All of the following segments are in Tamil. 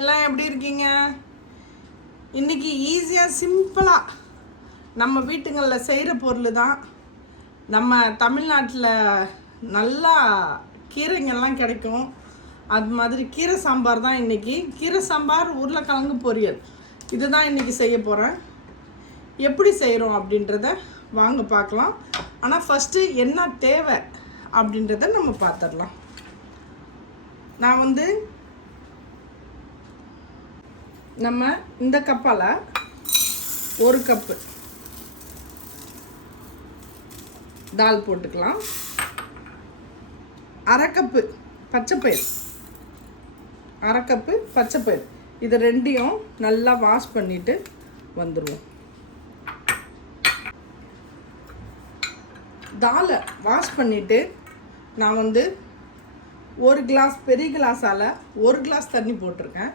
எல்லாம் எப்படி இருக்கீங்க? இன்றைக்கி ஈஸியாக சிம்பிளாக நம்ம வீட்டுங்களில் செய்கிற பொருள் தான். நம்ம தமிழ்நாட்டில் நல்லா கீரைங்கள்லாம் கிடைக்கும். அது மாதிரி கீரை சாம்பார் தான் இன்றைக்கி. கீரை சாம்பார், உருளைக்கிழங்கு பொரியல், இதுதான் இன்றைக்கி செய்ய போகிறேன். எப்படி செய்கிறோம் அப்படின்றத வாங்க பார்க்கலாம். ஆனால் ஃபஸ்ட்டு என்ன தேவை அப்படின்றத நம்ம பார்த்துடலாம். நான் நம்ம இந்த கப்பால் 1 கப்பு தால் போட்டுக்கலாம். 1/2 கப்பு பச்சைப்பயிறு, 1/2 கப்பு பச்சைப்பயிறு, இது ரெண்டையும் நல்லா வாஷ் பண்ணிட்டு வந்துடுவோம். தாலை வாஷ் பண்ணிவிட்டு நான் 1 கிளாஸ், பெரிய கிளாஸால் 1 கிளாஸ் தண்ணி போட்டிருக்கேன்.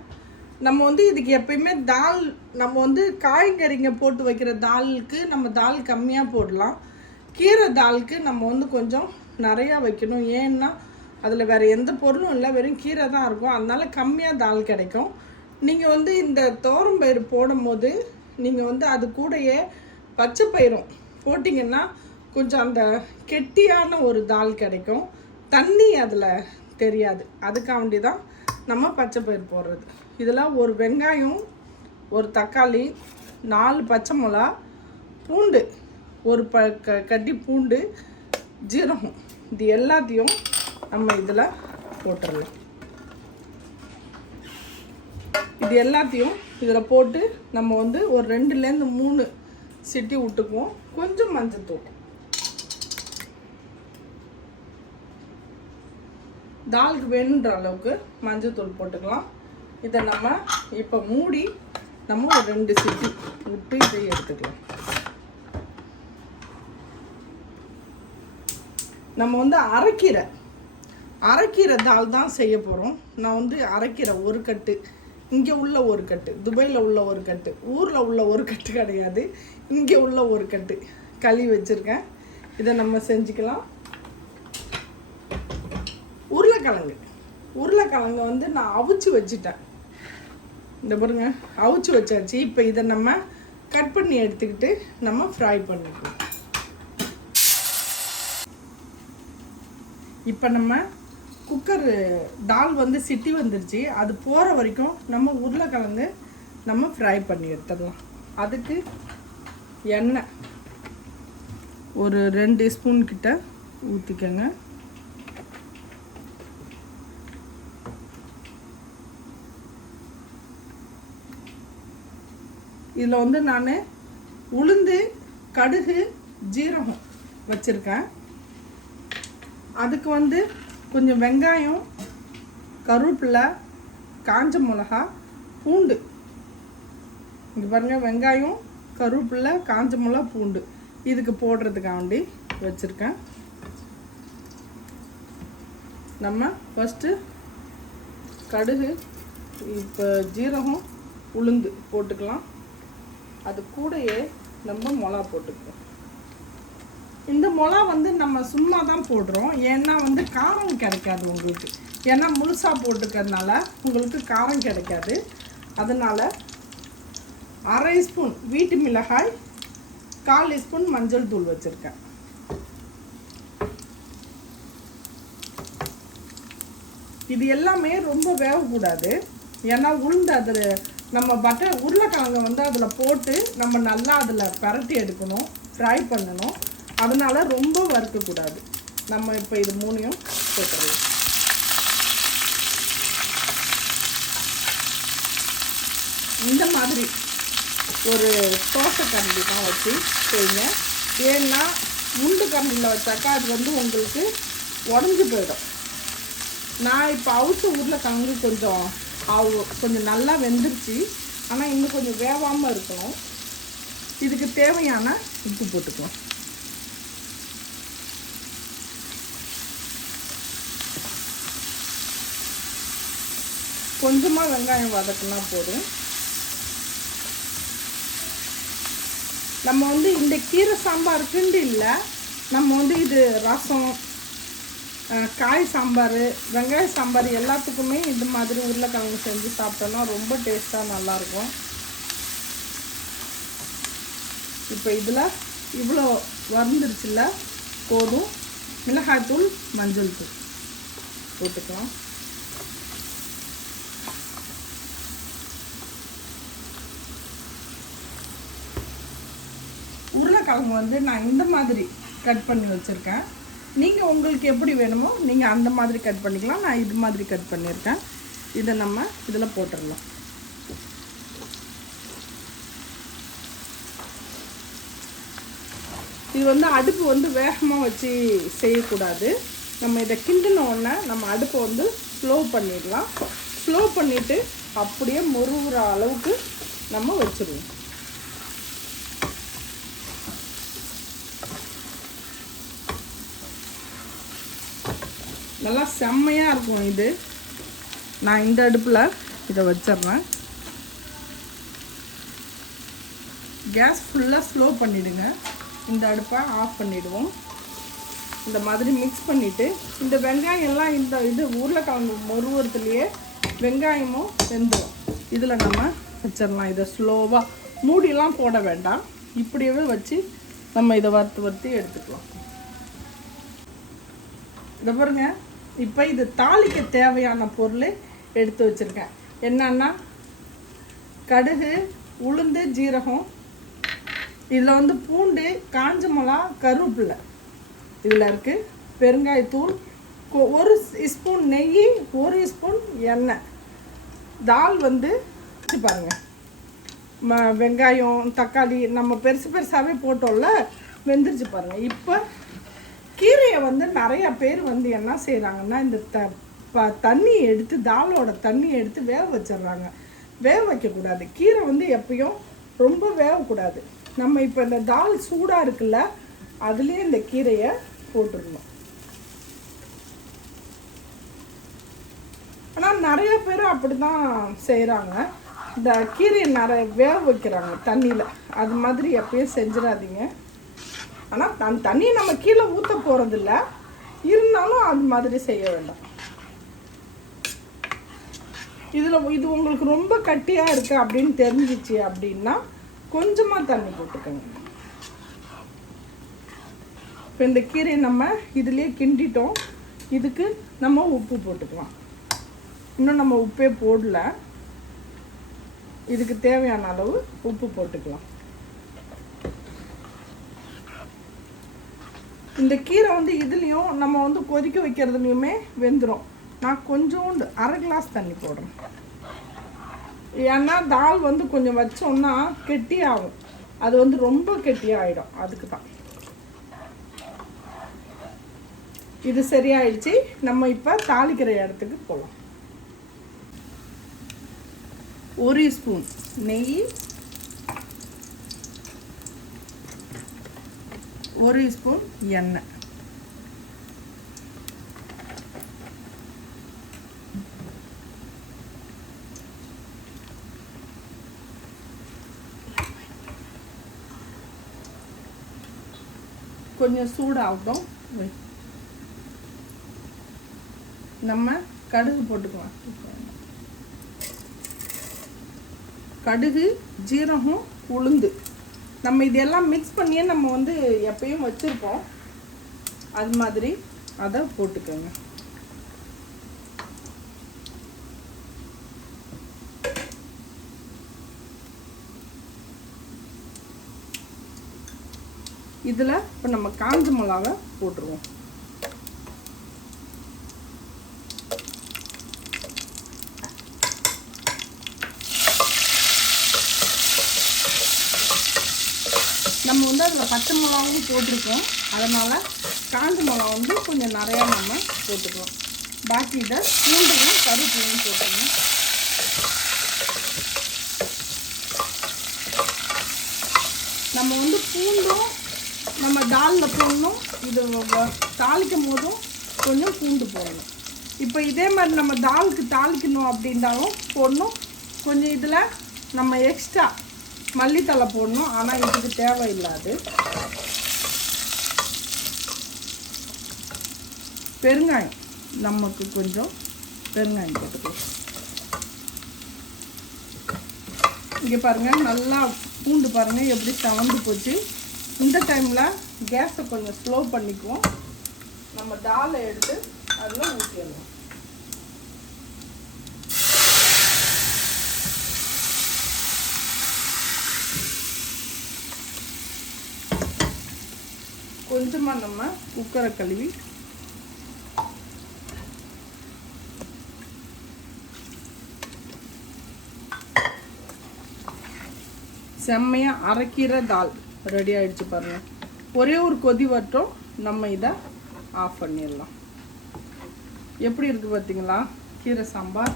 நம்ம இதுக்கு எப்பயுமே தால், நம்ம காய்கறிங்க போட்டு வைக்கிற தாலுக்கு நம்ம தால் கம்மியாக போடலாம். கீரை தாலுக்கு நம்ம கொஞ்சம் நிறையா வைக்கணும். ஏன்னா அதில் வேறு எந்த பொருளும் இல்லை, வெறும் கீரை தான் இருக்கும். அதனால் கம்மியாக தால் கிடைக்கும். நீங்கள் இந்த தோரம்பயிறு போடும் போது நீங்கள் அது கூடயே பச்சை பயிரும் போட்டிங்கன்னா கொஞ்சம் அந்த கெட்டியான ஒரு தால் கிடைக்கும். தண்ணி அதில் தெரியாது. அதுக்காண்டி தான் நம்ம பச்சை பயிர் போடுறது. இதில் 1 வெங்காயம், 1 தக்காளி, 4 பச்சை மிளகா, பூண்டு, 1 கட்டி பூண்டு, ஜீரகம், இது எல்லாத்தையும் நம்ம இதில் போட்டுடலாம். இது எல்லாத்தையும் இதில் போட்டு நம்ம ஒரு 2லேருந்து 3 சிட்டி விட்டுக்குவோம். கொஞ்சம் மஞ்சத்தூள், தாலுக்கு வேணுன்ற அளவுக்கு மஞ்சத்தூள் போட்டுக்கலாம். இதை நம்ம இப்போ மூடி நம்ம ஒரு 2 சிட்டி விட்டு இதை எடுத்துக்கலாம். நம்ம அரைக்கீரை தால் தான் செய்ய போகிறோம். நான் அரைக்கீரை 1 கட்டு, இங்கே உள்ள 1 கட்டு, துபாயில் உள்ள 1 கட்டு, ஊரில் உள்ள 1 கட்டு கிடையாது, இங்கே உள்ள 1 கட்டு கழுவி வச்சுருக்கேன். இதை நம்ம செஞ்சுக்கலாம். உருளைக்கிழங்கு நான் அவிச்சு வச்சுட்டேன். இந்த பாருங்க, அவிச்சு வச்சாச்சு. இப்போ இதை நம்ம கட் பண்ணி எடுத்துக்கிட்டு நம்ம ஃப்ரை பண்ணிக்கலாம். இப்போ நம்ம குக்கர் தால் சிட்டி வந்துருச்சு. அது போகிற வரைக்கும் நம்ம உருளைக்கிழங்கு நம்ம ஃப்ரை பண்ணி எடுத்துடலாம். அதுக்கு எண்ணெய் ஒரு 2 ஸ்பூன் கிட்ட ஊற்றிக்கங்க. இதில் நான் உளுந்து, கடுகு, ஜீரகம் வச்சுருக்கேன். அதுக்கு கொஞ்சம் வெங்காயம், கருவேப்பிலை, காஞ்ச மிளகா, பூண்டு. இங்கே பாருங்கள், வெங்காயம், கருவேப்பிலை, காஞ்ச மிளகா, பூண்டு இதுக்கு போடுறதுக்காண்டி வச்சுருக்கேன். நம்ம ஃபஸ்ட்டு கடுகு, இப்போ ஜீரகம், உளுந்து போட்டுக்கலாம். அது கூடயே நம்ம மிளகா போட்டுக்குவோம். இந்த மிளகா நம்ம சும்மா தான் போடுறோம். ஏன்னா காரம் கிடைக்காது உங்களுக்கு. ஏன்னா முழுசாக போட்டுக்கிறதுனால உங்களுக்கு காரம் கிடைக்காது. அதனால் 1/2 ஸ்பூன் வீட்டு மிளகாய், 1/4 ஸ்பூன் மஞ்சள் தூள் வச்சுருக்கேன். இது எல்லாமே ரொம்ப வேகக்கூடாது. ஏன்னா உளுந்து அதில் நம்ம உருளைக்கிழங்கு அதில் போட்டு நம்ம நல்லா அதில் பரட்டி எடுக்கணும், ஃப்ரை பண்ணணும். அதனால் ரொம்ப வறுக்கக்கூடாது. நம்ம இப்போ இது 3யும் போட்டுடலாம். இந்த மாதிரி ஒரு தோசை கரண்டி தான் வச்சு செய்யுங்க. ஏன்னா முண்டு கரண்டியில் வச்சாக்கா அது உங்களுக்கு உடஞ்சி போயிடும். நான் இப்போ அவிச்ச உருளைக்கிழங்கு கொஞ்சம் நல்லா வெந்துருச்சு. ஆனால் இன்னும் கொஞ்சம் வேகாமல் இருக்கணும். இதுக்கு தேவையான உப்பு போட்டுக்கலாம். கொஞ்சமாக வெங்காயம் வதக்கினா போதும். நம்ம இந்த கீரை சாம்பாருக்குண்டு இல்லை, நம்ம இது ரசம், காய் சாம்பார், வெங்காய சாம்பார் எல்லாத்துக்குமே இந்த மாதிரி உருளைக்கிழங்கு செஞ்சு சாப்பிட்டோன்னா ரொம்ப டேஸ்ட்டாக நல்லாயிருக்கும். இப்போ இதில் இவ்வளோ வந்துருச்சுல்ல, போதும். மிளகாய்த்தூள், மஞ்சள் தூள் போட்டுக்கலாம். உருளைக்கிழங்கு வந்து நான் இந்த மாதிரி கட் பண்ணி வச்சுருக்கேன். நீங்கள் உங்களுக்கு எப்படி வேணுமோ நீங்கள் அந்த மாதிரி கட் பண்ணிக்கலாம். நான் இது மாதிரி கட் பண்ணியிருக்கேன். இதை நம்ம இதில் போட்டுடலாம். இது வந்து அடுப்பு வந்து வேகமாக வச்சு செய்யக்கூடாது. நம்ம இதை கிண்டின உடனே நம்ம அடுப்பை வந்து ஸ்லோ பண்ணிடலாம். ஸ்லோ பண்ணிவிட்டு அப்படியே முறுகுற அளவுக்கு நம்ம வச்சுருவோம். நல்லா செம்மையாக இருக்கும் இது. நான் இந்த அடுப்பில் இதை வச்சிட்றேன். கேஸ் ஃபுல்லாக ஸ்லோ பண்ணிவிடுங்க. இந்த அடுப்பை ஆஃப் பண்ணிவிடுவோம். இந்த மாதிரி மிக்ஸ் பண்ணிவிட்டு இந்த வெங்காயம்லாம் இந்த இது உருளைக்கிழங்கு மொறுவரத்துலேயே வெங்காயமும் வெந்துடும். இதில் நம்ம வச்சிடலாம். இதை ஸ்லோவாக மூடியெல்லாம் போட வேண்டாம். இப்படியே வச்சு நம்ம இதை வறுத்து எடுத்துக்கலாம். இதை பாருங்க. இப்போ இது தாளிக்க தேவையான பொருள் எடுத்து வச்சுருக்கேன். என்னன்னா கடுகு, உளுந்து, ஜீரகம், இதில் வந்து பூண்டு, காஞ்ச மிளகா, கருவேப்பிலை இதில் இருக்குது. பெருங்காயத்தூள், 1 ஸ்பூன் நெய், 1 ஸ்பூன் எண்ணெய். தால் வந்து பாருங்கள், வெங்காயம், தக்காளி நம்ம பெருசு பெருசாகவே போட்டோம்ல, வெந்துருச்சு பாருங்கள். இப்போ கீரையை வந்து நிறையா பேர் வந்து என்ன செய்கிறாங்கன்னா இந்த தண்ணியை எடுத்து, தாலோட தண்ணியை எடுத்து வேக வச்சிடுறாங்க. வேக வைக்கக்கூடாது. கீரை வந்து எப்பயும் ரொம்ப வேகக்கூடாது. நம்ம இப்போ இந்த தால் சூடாக இருக்குல்ல, அதுலேயே இந்த கீரையை போட்டுடணும். ஆனால் நிறைய பேர் அப்படி தான் செய்கிறாங்க. இந்த கீரையை வேக வைக்கிறாங்க தண்ணியில். அது மாதிரி எப்பயும் செஞ்சிடாதீங்க. ஆனால் தண்ணியை நம்ம கீழே ஊற்ற போகிறதில்ல, இருந்தாலும் அது மாதிரி செய்ய வேண்டாம். இது உங்களுக்கு ரொம்ப கட்டியாக இருக்குது அப்படின்னு தெரிஞ்சிச்சு அப்படின்னா கொஞ்சமாக தண்ணி போட்டுக்கோங்க. இப்போ இந்த கீரையை நம்ம இதுலேயே கிண்டிட்டோம். இதுக்கு நம்ம உப்பு போட்டுக்கலாம். இன்னும் நம்ம உப்பே போடல. இதுக்கு தேவையான அளவு உப்பு போட்டுக்கலாம். இந்த கீரை வந்து இதுலேயும் நம்ம வந்து கொதிக்க வைக்கிறதுலையுமே வெந்துடும். நான் கொஞ்சோண்டு 1/2 கிளாஸ் தண்ணி போடுறேன். ஏன்னா தால் வந்து கொஞ்சம் வச்சோம்னா கெட்டியாகும். அது வந்து ரொம்ப கெட்டியாகிடும். அதுக்கு தான் இது சரியாயிடுச்சு. நம்ம இப்போ தாளிக்கிற இடத்துக்கு போகலாம். 1 ஸ்பூன் நெய், 1 ஸ்பூன் எண்ணெய், கொஞ்சம் சூடாகட்டும். நம்ம கடுகு போட்டுக்கலாம். கடுகு, ஜீரகம், உளுந்து நம்ம இதெல்லாம் மிக்ஸ் பண்ணியே நம்ம வந்து எப்பயும் வச்சுருப்போம். அது மாதிரி அதை போட்டுக்கோங்க. இதில் இப்போ நம்ம காஞ்ச மிளகாவை போட்டுருவோம். நம்ம வந்து அதில் பச்சை மிளகாவும் போட்டிருக்கோம். அதனால் காஞ்ச மிளகா வந்து கொஞ்சம் நிறையா நம்ம போட்டுக்கலாம். பாக்கி இதை பூண்டையும் கருவேப்பிலையும் போட்டுக்கணும். நம்ம வந்து பூண்டும் நம்ம தாலில் போடணும். இது தாளிக்கும் போதும் கொஞ்சம் பூண்டு போடணும். இப்போ இதே மாதிரி நம்ம தாலுக்கு தாளிக்கணும் அப்படின்றாலும் போடணும். கொஞ்சம் இதில் நம்ம எக்ஸ்ட்ரா மல்லித்தலை போடணும். ஆனால் இதுக்கு தேவையில்லாது. பெருங்காயம், நமக்கு கொஞ்சம் பெருங்காயம் போட்டுக்கலாம். இங்கே பாருங்கள், நல்லா பூண்டு பாருங்கள் எப்படி சவந்து போச்சு. இந்த டைமில் கேஸை கொஞ்சம் ஸ்லோ பண்ணிக்குவோம். நம்ம தாலை எடுத்து அதில் ஊற்றிடலாம். கொஞ்சமாக நம்ம குக்கரை கழுவி செம்மையாக அரைக்கீரை தால் ரெடி ஆகிடுச்சு பாருங்கள். ஒரே ஒரு கொதி வரட்டும், நம்ம இதை ஆஃப் பண்ணிடலாம். எப்படி இருக்குது பார்த்தீங்களா கீரை சாம்பார்.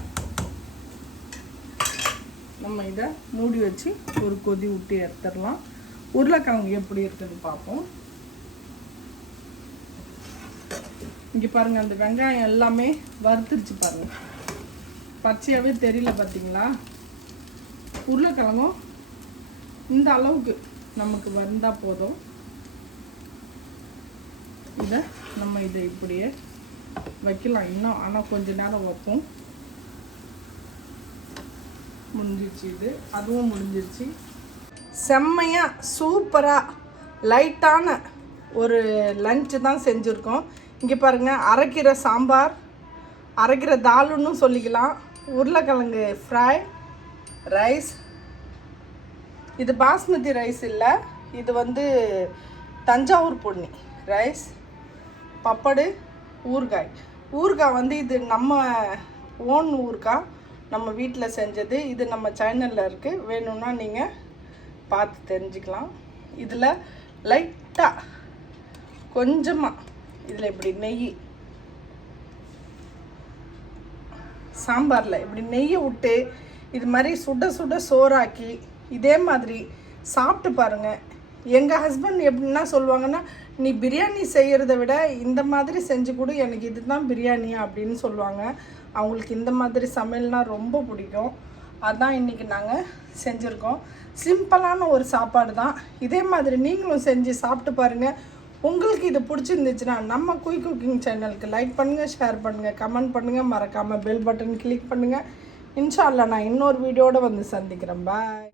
நம்ம இதை மூடி வச்சு ஒரு கொதி விட்டு எடுத்துடலாம். உருளைக்கிழங்கு எப்படி இருக்குதுன்னு பார்ப்போம். இங்கே பாருங்கள், அந்த வெங்காயம் எல்லாமே வறுத்துருச்சு பாருங்கள். பச்சையாகவே தெரியல பார்த்தீங்களா. உருளைக்கிழங்கும் இந்த அளவுக்கு நமக்கு வந்தால் போதும். இதை இப்படியே வைக்கலாம் இன்னும், ஆனால் கொஞ்ச நேரம் வைப்போம். முடிஞ்சிச்சு, இது அதுவும் முடிஞ்சிருச்சு. செம்மையாக சூப்பராக லைட்டான ஒரு லஞ்சு தான் செஞ்சுருக்கோம். இங்கே பாருங்கள், அரைக்கீரை சாம்பார், அரைக்கீரை தாலுன்னு சொல்லிக்கலாம், உருளைக்கிழங்கு ஃப்ரை, ரைஸ். இது பாஸ்மதி ரைஸ் இல்லை, இது வந்து தஞ்சாவூர் பொன்னி ரைஸ், பப்படு, ஊறுகாய் வந்து இது நம்ம ஓன் ஊறுகாய், நம்ம வீட்டில் செஞ்சது. இது நம்ம சேனலில் இருக்குது, வேணும்னா நீங்கள் பார்த்து தெரிஞ்சுக்கலாம். இதில் லைட்டாக கொஞ்சமாக இதில் இப்படி நெய், சாம்பாரில் இப்படி நெய்யை விட்டு இது மாதிரி சுட சுட சோறாக்கி இதே மாதிரி சாப்பிட்டு பாருங்கள். எங்கள் ஹஸ்பண்ட் எப்படின்னா சொல்லுவாங்கன்னா, நீ பிரியாணி செய்கிறத விட இந்த மாதிரி செஞ்சு கொடு, எனக்கு இதுதான் பிரியாணி அப்படின்னு சொல்லுவாங்க. அவங்களுக்கு இந்த மாதிரி சமையல்னால் ரொம்ப பிடிக்கும். அதான் இன்றைக்கி நாங்கள் செஞ்சுருக்கோம். சிம்பிளான ஒரு சாப்பாடு தான். இதே மாதிரி நீங்களும் செஞ்சு சாப்பிட்டு பாருங்கள். உங்களுக்கு இது பிடிச்சிருந்துச்சுன்னா நம்ம குயிக் குக்கிங் சேனலுக்கு லைக் பண்ணுங்கள், ஷேர் பண்ணுங்கள், கமெண்ட் பண்ணுங்கள், மறக்காமல் பெல் பட்டன் கிளிக் பண்ணுங்கள். இன்ஷா அல்லாஹ் நான் இன்னொரு வீடியோடு வந்து சந்திக்கிறேன். பாய்.